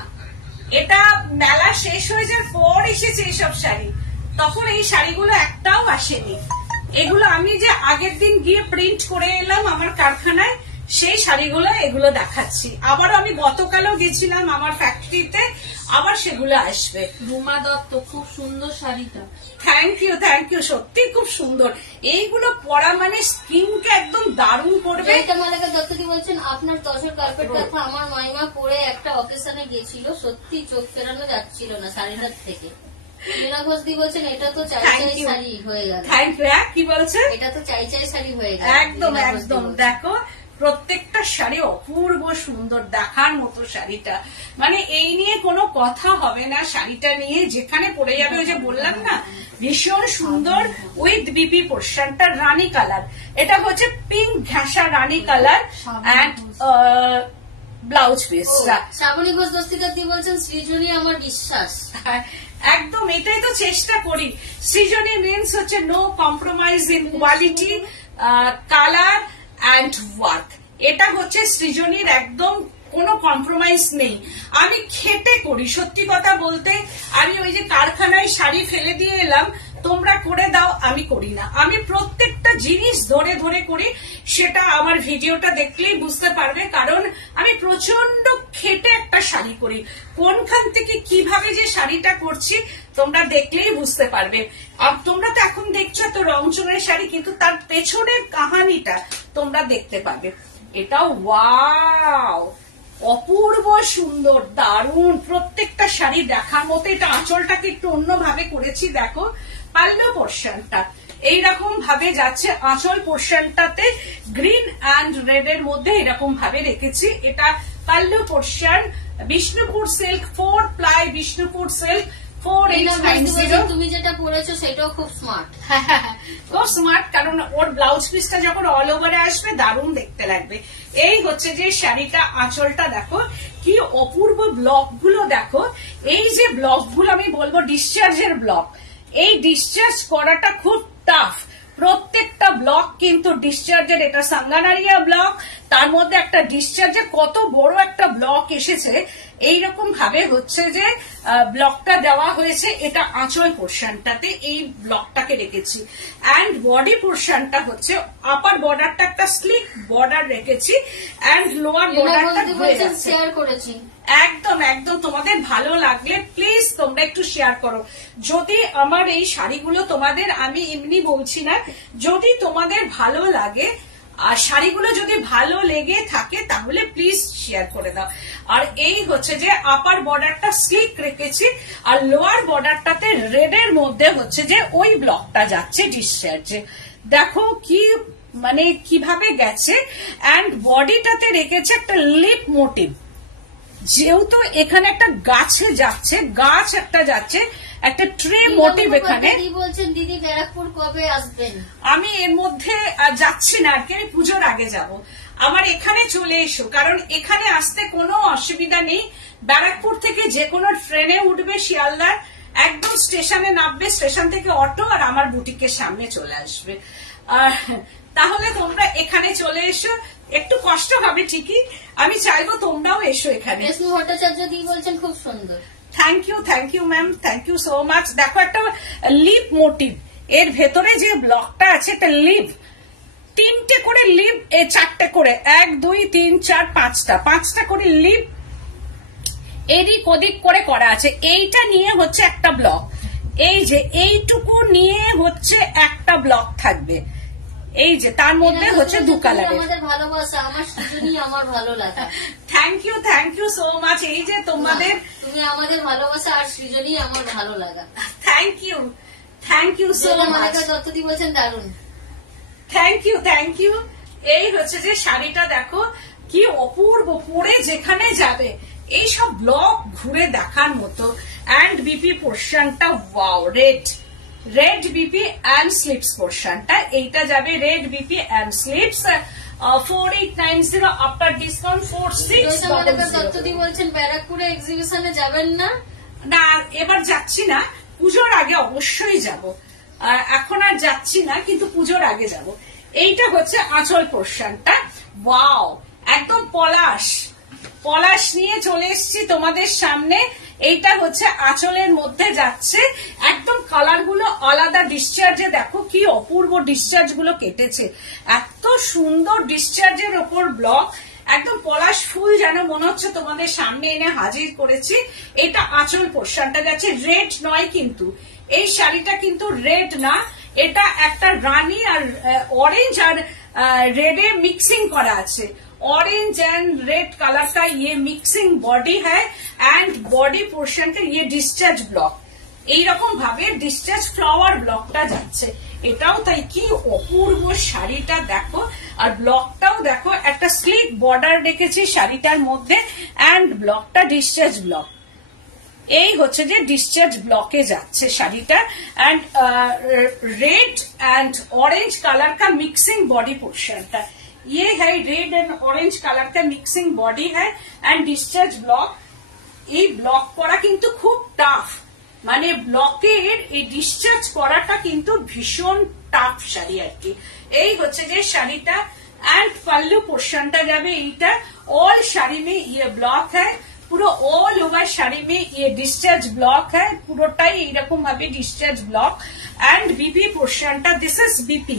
এটা মেলা শেষ হয়ে যাওয়ার পর এসেছে এইসব শাড়ি, তখন এই শাড়িগুলো একটাও আসেনি। এগুলো আমি যে আগের দিন গিয়ে প্রিন্ট করে এলাম আমার কারখানায়, সেই শাড়িগুলো এগুলো দেখাচ্ছি। আবার আমি গতকালও গেছিলাম আমার ফ্যাক্টরিতে, আবার সেগুলো আসবে। রুমা দত্ত, খুব সুন্দর শাড়িটা। থ্যাংক ইউ, থ্যাংক ইউ, সত্যি খুব সুন্দর। এইগুলো পরা মানে স্কিনকে একদম দারুণ করবে। মালাকা দত্তদি বলছেন আপনার তসর কার্পেট কথা আমার মাইমা পরে একটা অকেশনে গেছিল, সত্যি চোখ ফেরানো যাচ্ছিল না শাড়িটার থেকে। মীনা ঘোষদি বলছেন এটা তো চাই চাই শাড়ি হয়ে গেল। Thank you. কি বলছে? এটা তো চাই চাই শাড়ি হয়ে গেল। একদম একদম, দেখো প্রত্যেকটা শাড়ি অপূর্ব সুন্দর, দেখার মতো শাড়িটা, মানে এই নিয়ে কোনো কথা হবে না। শাড়িটা নিয়ে যেখানে পড়ে যাবে, ওই যে বললাম না ভীষণ সুন্দর উইথ বিপি পোর্শনটা রানী কালার। এটা হচ্ছে পিঙ্ক ঘাসা রানী কালার অ্যান্ড ব্লাউজ পিসটা। শ্রাবণী ঘোষ দস্তিদার দিয়ে বলছেন সৃজনী আমার বিশ্বাস। একদম এটাই তো চেষ্টা করি। সৃজনী মিন্স হচ্ছে no compromise in quality, colour and work. এটা হচ্ছে সৃজনীর একদম কোনো কম্প্রোমাইজ নেই। আমি খেটে করি, সত্যি কথা বলতে। আমি ওই যে কারখানায় শাড়ি ফেলে দিয়ে এলাম, তোমরা করে দাও, আমি করি না। আমি প্রত্যেকটা জিনিস ধরে ধরে করি, সেটা আমার ভিডিওটা দেখলেই বুঝতে পারবে। কারণ আমি প্রচন্ড খেটে একটা শাড়ি করি, কোনখান থেকে কিভাবে যে শাড়িটা করছি তোমরা দেখলেই বুঝতে পারবে। আর তোমরা তো এখন দেখছো তো রংচনের শাড়ি, কিন্তু তার পেছনের কাহানিটা তোমরা দেখতে পাবে। এটাও ওয়াও, অপূর্ব সুন্দর, দারুণ, প্রত্যেকটা শাড়ি দেখার মতো। এটা আঁচলটাকে একটু অন্যভাবে করেছি, দেখো পাল্লু পোর্শনটা এইরকম ভাবে যাচ্ছে, আঁচল পোর্শনটাতে গ্রিন অ্যান্ড রেড এর মধ্যে এরকম ভাবে রেখেছি। এটা pallu portion, Bishnupur silk 4 ply, Bishnupur silk 4890। তুমি যেটা পরেছো সেটাও খুব স্মার্ট, খুব স্মার্ট, কারণ ওর ব্লাউজ পিসটা যখন অল ওভারে আসবে দারুণ দেখতে লাগবে। এই হচ্ছে যে শাড়িটা, আঁচলটা দেখো কি অপূর্ব, ব্লক গুলো দেখো। এই যে ব্লক গুলো আমি বলবো ডিসচার্জের ব্লক, এই ডিসচার্জ করাটা খুব টাফ। প্রত্যেকটা ব্লক কিন্তু ডিসচার্জের, এটা সাঙ্গানারিয়া ব্লক, তার মধ্যে একটা ডিসচার্জের কত বড় একটা ব্লক এসেছে। এইরকম ভাবে হচ্ছে যে ব্লকটা দেওয়া হয়েছে। এটা আঁচল পোর্শনটাতে এই ব্লকটাকে রেখেছি। অ্যান্ড বডি পোর্শনটা হচ্ছে আপার বর্ডারটা একটা স্লিক বর্ডার রেখেছি, অ্যান্ড লোয়ার বর্ডারটা শেয়ার করেছি। একদম একদম তোমাদের ভালো লাগলে প্লিজ তোমরা একটু শেয়ার করো। যদি আমার এই শাড়িগুলো তোমাদের, আমি এমনি বলছি না, যদি তোমাদের ভালো লাগে আর শাড়িগুলো যদি ভালো লেগে থাকে তাহলে প্লিজ শেয়ার করে দাও। আর এই হচ্ছে যে আপার বর্ডারটা স্লিক রেখেছি, আর লোয়ার বর্ডারটাতে রেড এর মধ্যে হচ্ছে যে ওই ব্লকটা যাচ্ছে ডিসচার্জে। দেখো কি মানে কিভাবে গেছে। অ্যান্ড বডিটাতে রেখেছে একটা লিপ মোটিভ, যেহেতু এখানে একটা গাছে যাচ্ছে, গাছ একটা যাচ্ছে, একটা ট্রি মোটিভ এখানে। বলছেন দিদি ব্যারাকপুর কবে আসবেন? আমি এর মধ্যে যাচ্ছি না আর কি, আমি পুজোর আগে যাব। আমার এখানে চলে এসো, কারণ এখানে আসতে কোনো অসুবিধা নেই। ব্যারাকপুর থেকে যে কোনো ট্রেনে উঠবে শিয়ালদার, একদম স্টেশনে নামবে, স্টেশন থেকে অটো, আর আমার বুটিকের সামনে চলে আসবে। তাহলে তোমরা এখানে চলে এসো। একটু কষ্ট হবে ঠিকই, আমি চাইবো তোমরাও এসো এখানে। বিষ্ণু ভট্টাচার্য দি বলছেন খুব সুন্দর। Thank you ma'am, thank you so much. দেখো একটা লিপ মোটিভ, এর ভেতরে যে ব্লকটা আছে এটা লিপ, 3টে করে লিপ, 4টে করে, 1 2 3 4 5টা করে লিপ এদিক ওদিক করে করা আছে। এইটা নিয়ে হচ্ছে একটা ব্লক, এই যে এইটুকু নিয়ে হচ্ছে একটা ব্লক থাকবে। এই যে তার মধ্যে হচ্ছে 2 কালার। আমাদের ভালোবাসা, আমার সৃজনী, আমার ভালো লাগা। Thank you so much. এই যে তোমাদের, তুমি আমাদের ভালোবাসা আর সৃজনী আমার ভালো লাগা। Thank you so much. দত্তদি বলছেন দারুন। Thank you. এই হচ্ছে যে শাড়িটা দেখো কি অপূর্ব, পরে যেখানে যাবে এই সব ব্লক ঘুরে দেখার মতো। অ্যান্ড বিপি পোর্শনটা wow, red BP and slips পোর্শনটা, এইটা যাবে red BP and slips 4890 after discount 4600। দত্তদি বলছেন ব্যারাকপুরে এক্সিবিশনে যাবেন না? না, এবার যাচ্ছি না, পুজোর আগে অবশ্যই যাব। এখন আর যাচ্ছি না, কিন্তু পুজোর আগে যাব। এইটা হচ্ছে আঁচল পোর্শনটা, ওয়াও, একদম পলাশ নিয়ে চলে এসেছি তোমাদের সামনে। এইটা হচ্ছে আঁচলের মধ্যে যাচ্ছে, একদম কালার গুলো আলাদা। ডিসচার্জে দেখো কি অপূর্ব ডিসচার্জ গুলো কেটেছে, এত সুন্দর ডিসচার্জের ওপর ব্লক, একদম পলাশ ফুল যেন মনে হচ্ছে তোমাদের সামনে এনে হাজির করেছি। এটা আঁচল পোর্শনটা যাচ্ছে, রেড নয় কিন্তু, এই শাড়িটা কিন্তু রেড না, এটা একটা রানী আর অরেঞ্জ আর রেড এ মিক্সিং করা আছে। ऑरेंज एंड रेड कलर का ये मिक्सिंग बॉडी है एंड बॉडी पोर्शन का ये डिस्चार्ज ब्लॉक, এইরকম ভাবে ডিসচার্জ ফ্লাওয়ার ব্লকটা যাচ্ছে। এটাও তাই, কি অপূর্ব শাড়িটা দেখো। আর ব্লকটাও দেখো, একটা স্লিক বর্ডার রেখেছি শাড়িটার মধ্যে, এন্ড ব্লকটা ডিসচার্জ ব্লক। এই হচ্ছে যে ডিসচার্জ ব্লকে যাচ্ছে শাড়িটা। And red and orange colour का मिक्सिंग बॉडी पोर्शनটা, ये है रेड एंड ऑरेंज कलर का मिक्सिंग बॉडी है एंड डिसचार्ज ब्लॉक। এই ব্লক করা কিন্তু খুব টাফ, মানে ব্লকের এই ডিসচার্জ করাটা কিন্তু ভীষণ টাফ শাড়ি আর কি। এই হচ্ছে যে শাড়িটা। एंड पल्लू पोर्शनটা যাবে এইটা। ऑल শাড়ি में ये ब्लॉक है, পুরো ऑल ओवर শাড়ি में ये डिस्चार्ज ब्लॉक है, পুরোটাই এইরকম ভাবে ডিসচার্জ ব্লক। অ্যান্ড বিপি পোর্শনটা দিস ইজ বিপি,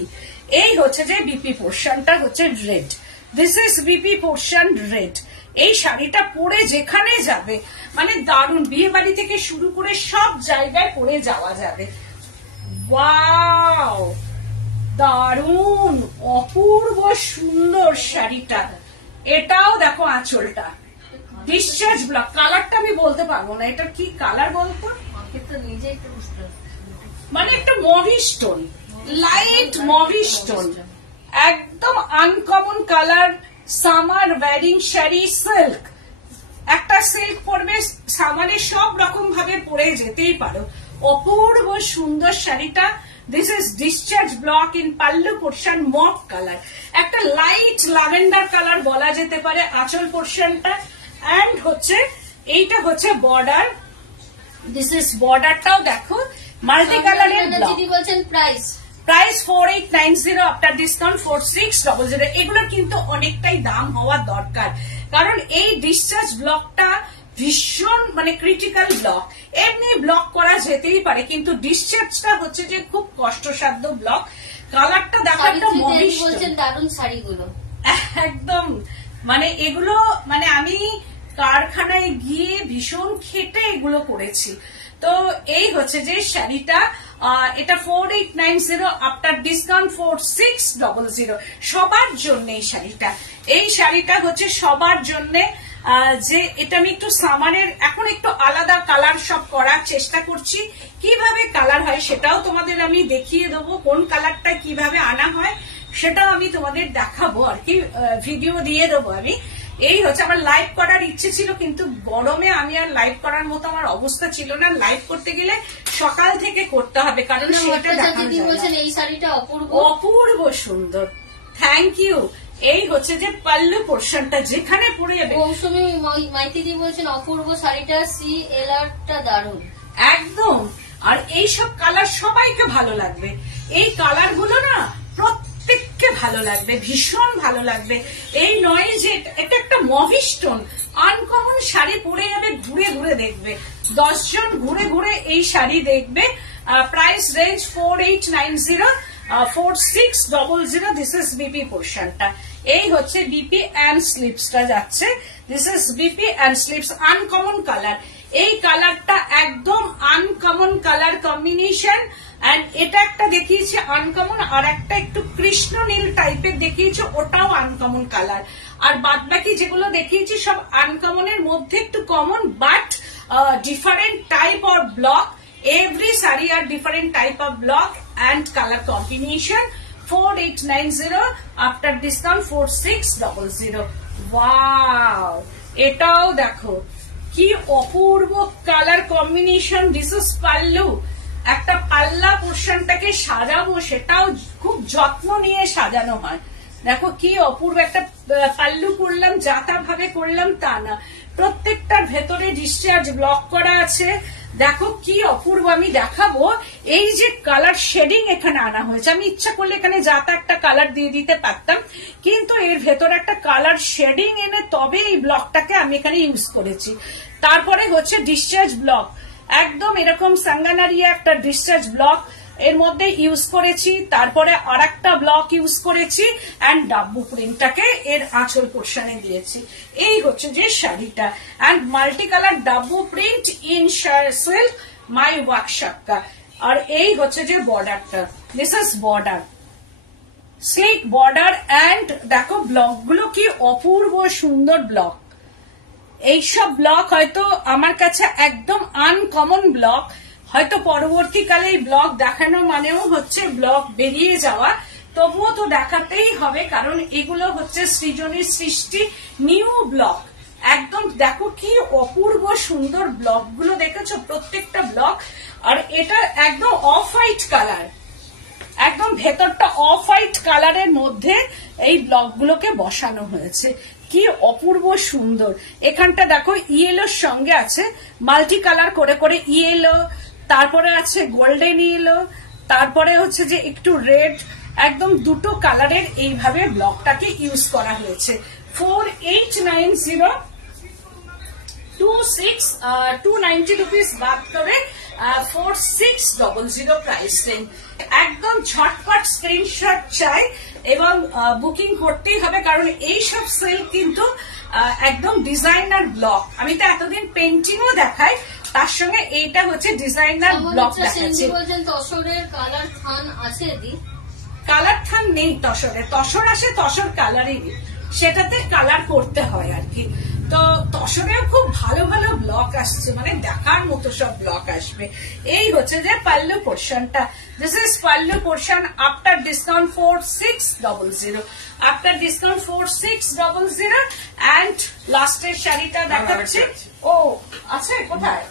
এই হচ্ছে যে বিপি পোর্শনটা হচ্ছে red, this is BP portion red. এই শাড়িটা পরে যেখানে যাবে মানে দারুণ, বিয়ে বাড়ি থেকে শুরু করে সব জায়গায় পরে যাওয়া যাবে। ওয়াও, দারুণ অপূর্ব সুন্দর শাড়িটা। এটাও দেখো আঁচলটা ডিসচার্জ ব্লক, কালারটা আমি বলতে পারবো না এটা কি কালার বলতো, আমাকে তো নিজেই তো বুঝতে পারছি। মানে একটা mauve stone, light mauve stone, একদম uncommon colour, summer wedding sari, silk, একটা সিল্ক পরবে সামারে সব রকম ভাবে পরে যেতেই পারো। অপূর্ব সুন্দর শাড়িটা, this is discharge block in pallu portion mauve colour, একটা লাইট ল্যাভেন্ডার কালার বলা যেতে পারে আঁচল পোর্শনটা, এন্ড হচ্ছে এইটা হচ্ছে বর্ডার, দিস ইজ বর্ডারটাও দেখো মাল্টি কালারের ব্লক। দিদি বলছেন প্রাইস প্রাইস 4890 আফটার ডিসকাউন্ট 4600। এগুলো কিন্তু অনেকটাই দাম হওয়া দরকার, কারণ এই ডিসচার্জ ব্লকটা ভীষণ মানে ক্রিটিক্যাল ব্লক। এমনি ব্লক করা যেতেই পারে, কিন্তু ডিসচার্জটা হচ্ছে যে খুব কষ্টসাধ্য ব্লক। কালারটা দেখো একটা মহিষ, বলছেন দারুণ শাড়িগুলো একদম মানে এগুলো মানে আমি কারখানায় গিয়ে ভীষণ খেটে এগুলো করেছি। তো এই হচ্ছে যে শাড়িটা, এটা 4890 আফটার ডিসকাউন্ট 4600, সবার জন্য এই শাড়িটা। এই শাড়িটা হচ্ছে সবার জন্য, যে এটা আমি একটু সামারের এখন একটু আলাদা কালার সব করার চেষ্টা করছি, কিভাবে কালার হয় সেটাও তোমাদের আমি দেখিয়ে দেবো, কোন কালারটা কিভাবে আনা হয় সেটাও আমি তোমাদের দেখাবো আর কি, ভিডিও দিয়ে দেবো আমি। এই হচ্ছে আমার লাইভ করার ইচ্ছে ছিল, কিন্তু গরমে আমি আর লাইভ করার মতো আমার অবস্থা ছিল না। লাইভ করতে গেলে সকাল থেকে করতে হবে, কারণ সেটা দেখানো যায় না। এই শাড়িটা অপূর্ব অপূর্ব সুন্দর, থ্যাংক ইউ। এই হচ্ছে যে পাল্লু পোর্শনটা যেখানে পরে যাবে। মৌসুমী মাইতিদি বলছেন অপূর্ব শাড়িটা সি এলারটা দারুণ, একদম। আর এইসব কালার সবাইকে ভালো লাগবে, এই কালার গুলো না প্রত্যেককে ভালো লাগবে, ভীষণ ভালো লাগবে। এই নয় যে এটা একটা মভি স্টোন, আনকমন শাড়ি পরে যাবে, ঘুরে ঘুরে দেখবে, 10 জন ঘুরে ঘুরে এই শাড়ি দেখবে। Price range 4890 4600, this is BP পোর্শনটা। এই হচ্ছে বিপি অ্যান্ড স্লিপসটা যাচ্ছে, this is BP and slips, uncommon colour. এই কালারটা একদম আনকমন কালার কম্বিনেশন, এন্ড এটা একটা দেখিয়েছে আনকমন, আর একটা একটু কৃষ্ণ নীল টাইপের দেখিয়েছে, ওটাও আনকমন কালার। আর বাদ বাকি যেগুলো দেখিয়েছি সব আনকমনের মধ্যে একটু common, but different type of block. Every sari আর different type of block and color combination 4890 after discount 4600। Wow, এটাও দেখো কি অপূর্ব colour combination, this is pallu. একটা পাল্লা পোর্শনটাকে সাজাবো সেটাও খুব যত্ন নিয়ে সাজানো হয়, দেখো কি অপূর্ব একটা পাল্লু করলাম, যাতা ভাবে করলাম তা না, প্রত্যেকটার ভেতরে ডিসচার্জ ব্লক করা আছে। দেখো কি অপূর্ব, আমি দেখাবো। এই যে কালার শেডিং এখানে আনা হয়েছে, আমি ইচ্ছা করলে এখানে যাতা একটা কালার দিয়ে দিতে পারতাম, কিন্তু এর ভেতরে একটা কালার শেডিং এনে তবে এই ব্লকটাকে আমি এখানে ইউজ করেছি। তারপরে হচ্ছে ডিসচার্জ ব্লক, একদম এরকম সাঙ্গানারিয়া একটা ডিসচার্জ ব্লক এর মধ্যে ইউজ করেছি, তারপরে আর একটা ব্লক ইউজ করেছি, এন্ড ডাব্বু প্রিন্টটাকে এর আঁচল পোর্শনে দিয়েছি। এই হচ্ছে যে শাড়িটা, and multi colour dabu print in silk my ওয়ার্কশপটা। আর এই হচ্ছে যে বর্ডারটা, this is border, sleek border, and দেখো ব্লক গুলো কি অপূর্ব সুন্দর ব্লক। এইসব ব্লক হয়তো আমার কাছে একদম আনকমন ব্লক, হয়তো পরবর্তীকালে এই ব্লগ দেখানো মানেও হচ্ছে ব্লগ বেরিয়ে যাওয়া, তবুও তো দেখাতেই হবে, কারণ এগুলো হচ্ছে সৃজনীর সৃষ্টি নিউ ব্লগ। একদম দেখো কি অপূর্ব সুন্দর ব্লক গুলো, দেখেছো প্রত্যেকটা ব্লক। আর এটা একদম অফ হোয়াইট কালার, একদম ভেতরটা অফ হোয়াইট কালারের মধ্যে এই ব্লক গুলোকে বসানো হয়েছে, কি অপূর্ব সুন্দর। এখানটা দেখো ইয়েলোর সঙ্গে আছে মাল্টি কালার করে করে, ইয়েলো, তারপরে আছে গোল্ডেন ইয়েলো, তারপরে হচ্ছে যে একটু রেড, একদম দুটো কালারের এইভাবে ব্লকটাকে ইউজ করা হয়েছে। 4890 290 রুপিস বাদ করে 4600 প্রাইস রেঞ্জ। একদম ঝটপট স্ক্রিনশট চাই এবং বুকিং করতেই হবে, কারণ এই সব সেল কিন্তু একদম ডিজাইনার ব্লক। আমি তো এতদিন পেন্টিংও দেখাই, তার সঙ্গে এইটা হচ্ছে ডিজাইনার ব্লক দেখাচ্ছি। বলছেন তসরের কালার থান আছে দি? কালার থান নেই তসরে, তসর আসে তসর কালারই, সেটাতে কালার করতে হয় আর কি। তো তসরেও খুব ভালো ভালো ব্লক আসছে, মানে দেখার মতো সব ব্লক আসবে। এই হচ্ছে যে পাল্লু পোর্শনটা। This is pallu portion after discount 4600, after discount 4600। And লাস্টের শাড়িটা দেখাচ্ছি। ও আছে কোথায়?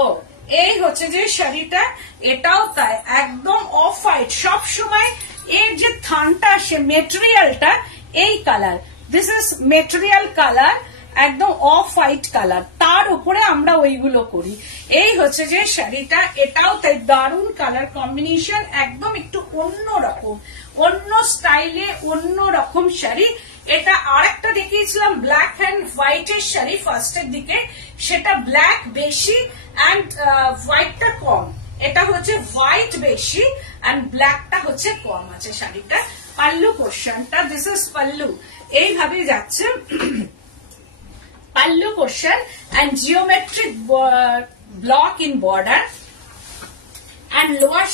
ও এই হচ্ছে যে শাড়িটা, এটাও তাই একদম অফ হোয়াইট। সব সময় এর যে থানটা আসে মেটেরিয়ালটা এই colour, this is material colour, একদম অফ হোয়াইট কালার, তার উপরে আমরা ওইগুলো করি। এই হচ্ছে যে শাড়িটা, এটাও তাই দারুণ কালার কম্বিনেশন, একদম একটু অন্য রকম, অন্য স্টাইলে অন্য রকম শাড়ি। এটা আরেকটা দেখিয়েছিলাম ব্ল্যাক অ্যান্ড হোয়াইট এর শাড়ি ফার্স্টের দিকে, সেটা ব্ল্যাক বেশি অ্যান্ড হোয়াইটটা কম। এটা হচ্ছে হোয়াইট বেশি অ্যান্ড ব্ল্যাকটা হচ্ছে কম আছে শাড়িটা। পাল্লু পোর্শনটা, দিস ইজ পাল্লু, এইভাবে যাচ্ছে pallu portion and geometric block in border and lower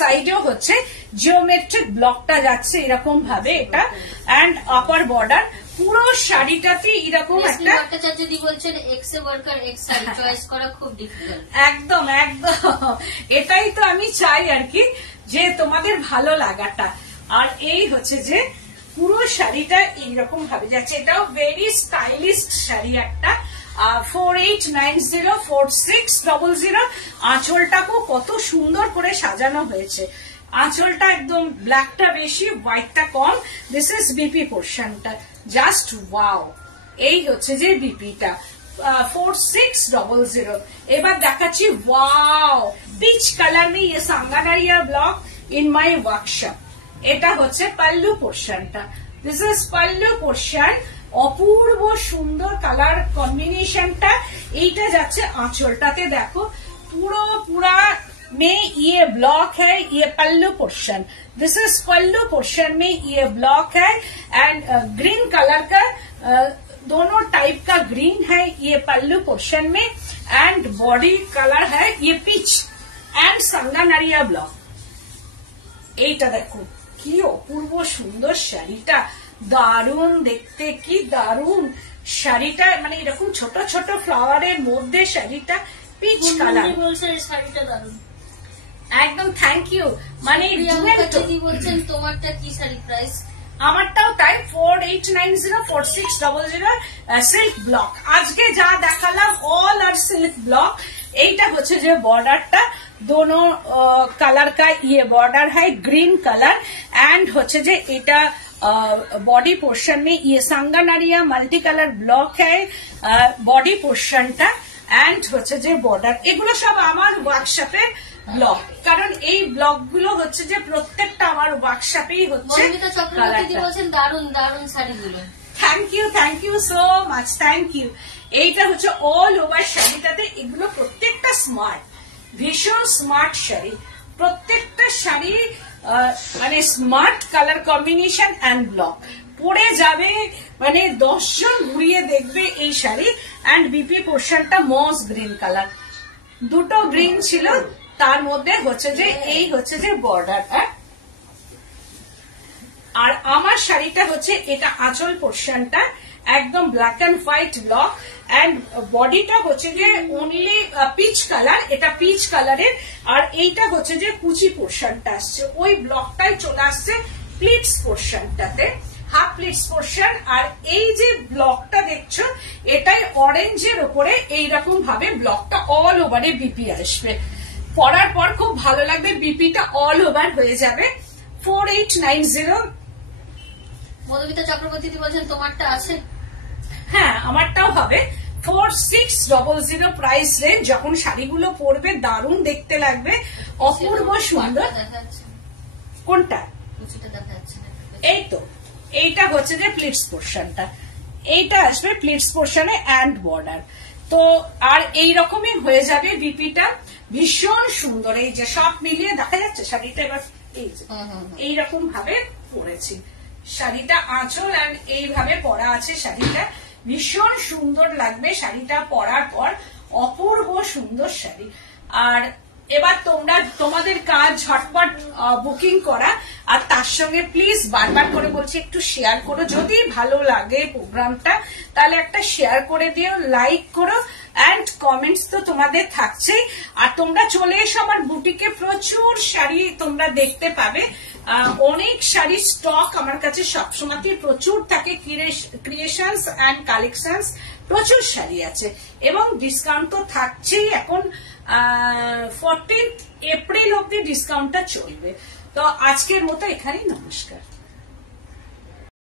সাইডেও হচ্ছে জিওমেট্রিক ব্লকটা যাচ্ছে এরকম ভাবে এটা, অ্যান্ড আপার বর্ডার। পুরো শাড়িটাতে এরকম একটা যদি বলছেন এক্স এ ওয়ার্কার এক্স শাড়ি চয়েস করা খুব ডিফিকাল্ট। একদম একদম, এটাই তো আমি চাই আর কি, যে তোমাদের ভালো লাগাটা। আর এই হচ্ছে যে পুরো শাড়িটা এইরকম ভাবে যাচ্ছে, এটাও ভেরি স্টাইলিস্ট শাড়ি একটা। 4890 4600। আঁচলটাকেও কত সুন্দর করে সাজানো হয়েছে, আঁচলটা একদম ব্ল্যাকটা বেশি হোয়াইটটা কম। দিস ইজ বিপি পোর্শনটা, জাস্ট ওয়াও। এই হচ্ছে যে বিপিটা 4600। এবার দেখাচ্ছি ওয়াও পিচ কালার में ये सांगानारिया ब्लॉक इन माय वर्कशॉप। এটা হচ্ছে পাল্লু পোর্শনটা, দিস ইজ পাল্লু পোর্শন, অপূর্ব সুন্দর কালার কম্বিনেশনটা। এইটা যাচ্ছে আঁচলটাতে, দেখো পুরা में ये ब्लॉक है, ये pallu portion, this is pallu portion में ये ब्लॉक है एंड ग्रीन कलर का दोनों टाइप का ग्रीन है ये पल्लू पोर्शन में एंड बॉडी कलर है ये पिच एंड संगानारिया ब्लॉक। এইটা দেখো কি অপূর্ব সুন্দর শাড়িটা, দারুণ দেখতে, কি দারুণ শাড়িটা, মানে এরকম ছোট ছোট ফ্লাওয়ারের মধ্যে শাড়িটা পিচ কালার। বলছে শাড়িটা দারুণ, একদম থ্যাংক ইউ। মানে বলছেন তোমারটা কি শাড়ি প্রাইস? আমারটাও তাই 4890 4600 সিল্ক ব্লক। আজকে যা দেখালাম অল আর সিল্ক ব্লক। এইটা হচ্ছে যে বর্ডারটা, दोनों कलर का ये बॉर्डर है ग्रीन कलर एंड হচ্ছে যে এটা बॉडी पोर्शन में ये सांगानारिया मल्टी कलर ब्लॉक है बॉडी पोर्शनটা एंड হচ্ছে যে বর্ডার। এগুলো সব আমার ওয়ার্কশপের ব্লক, কারণ এই ব্লক গুলো হচ্ছে যে প্রত্যেকটা আমার ওয়ার্কশপেই হচ্ছে। বলছেন দারুণ দারুণ শাড়িগুলো, thank you so much, thank you. এইটা হচ্ছে অল ওভার শাড়িটাতে, এগুলো প্রত্যেকটা স্মার্ট, ভীষণ স্মার্ট শাড়ি, প্রত্যেকটা শাড়ি মানে smart colour combination and block, পরে যাবে মানে 10 জন ঘুরিয়ে দেখবে এই শাড়ি। অ্যান্ড বিপি পোর্শনটা মস গ্রিন কালার, দুটো গ্রিন ছিল, তার মধ্যে হচ্ছে যে এই হচ্ছে যে বর্ডারটা। আর আমার শাড়িটা হচ্ছে এটা আঁচল পোর্শনটা একদম black and white block and বডিটা হচ্ছে যে অনলি পিচ কালার, এটা পিচ কালারের। আর এইটা হচ্ছে যে কুচি পোর্শনটা আসছে, ওই ব্লকটাই চলে আসছে প্লিটস পোর্শনটাতে, হাফ প্লিটস পোর্শন। আর এই যে ব্লকটা দেখছো এটাই অরেঞ্জের উপরে এইরকম ভাবে ব্লকটা অল ওভারে বিপি আসবে, পরার পর খুব ভালো লাগবে, বিপিটা অল ওভার হয়ে যাবে। 4890। মধুমিতা চক্রবর্তী বলছেন তোমারটা আছে? হ্যাঁ আমারটাও হবে 4600 প্রাইস রেঞ্জ। যখন শাড়িগুলো পরবে দারুণ দেখতে লাগবে, অপূর্ব সুন্দর। কোনটা? এই তো, এইটা হচ্ছে যে প্লিটস পোর্শনটা, এইটা আসবে প্লিটস পোর্শনে অ্যান্ড বর্ডার। তো আর এই রকমই হয়ে যাবে বিপিটা, ভীষণ সুন্দর। এই যে সব মিলিয়ে দেখা যাচ্ছে শাড়িটা, এবার এই যে এইরকম ভাবে পরেছি শাড়িটা, আঁচল আর এইভাবে পরা আছে শাড়িটা, ভীষণ সুন্দর লাগবে শাড়িটা পরার পর, অপূর্ব সুন্দর শাড়ি। আর এবার তোমরা তোমাদের কাজ ঝটপট বুকিং করা, আর তার সঙ্গে প্লিজ বারবার করে বলছি একটু শেয়ার করো, যদি ভালো লাগে প্রোগ্রামটা তাহলে একটা শেয়ার করে দিও, লাইক করো, অ্যান্ড কমেন্টস তো তোমাদের থাকছেই। আর তোমরা চলে এসো আমার বুটিকে, প্রচুর শাড়ি তোমরা দেখতে পাবে, অনেক শাড়ি স্টক আমার কাছে সবসময় প্রচুর থাকে, ক্রিয়েশনস অ্যান্ড কালেকশনস, প্রচুর শাড়ি আছে এবং ডিসকাউন্ট তো থাকছেই। এখন 14 এপ্রিল অব্দি ডিসকাউন্টটা চলবে। তো আজকের মতো এখানেই, নমস্কার।